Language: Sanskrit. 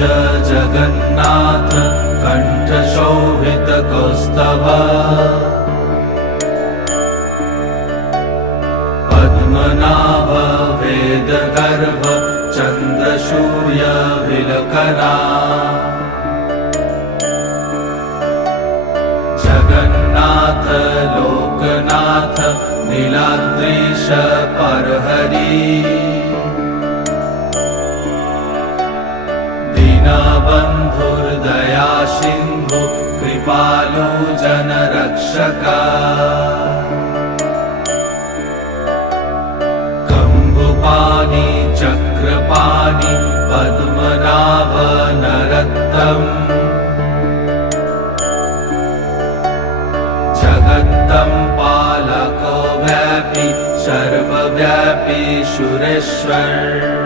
जगन्नाथ कण्ठशोभितकौस्तभ पद्मनाभ वेदगर्भ चन्द्रशूय विलकना जगन्नाथ लोकनाथ नीलाद्रीश परहरि दीनबन्धुर्दया सिन्धु कृपालु जनरक्षका कम्बुपाणि चक्रपाणि पद्मनाभ नरोत्तम जगत्तं पालको व्यापी सर्वव्यापी सुरेश्वर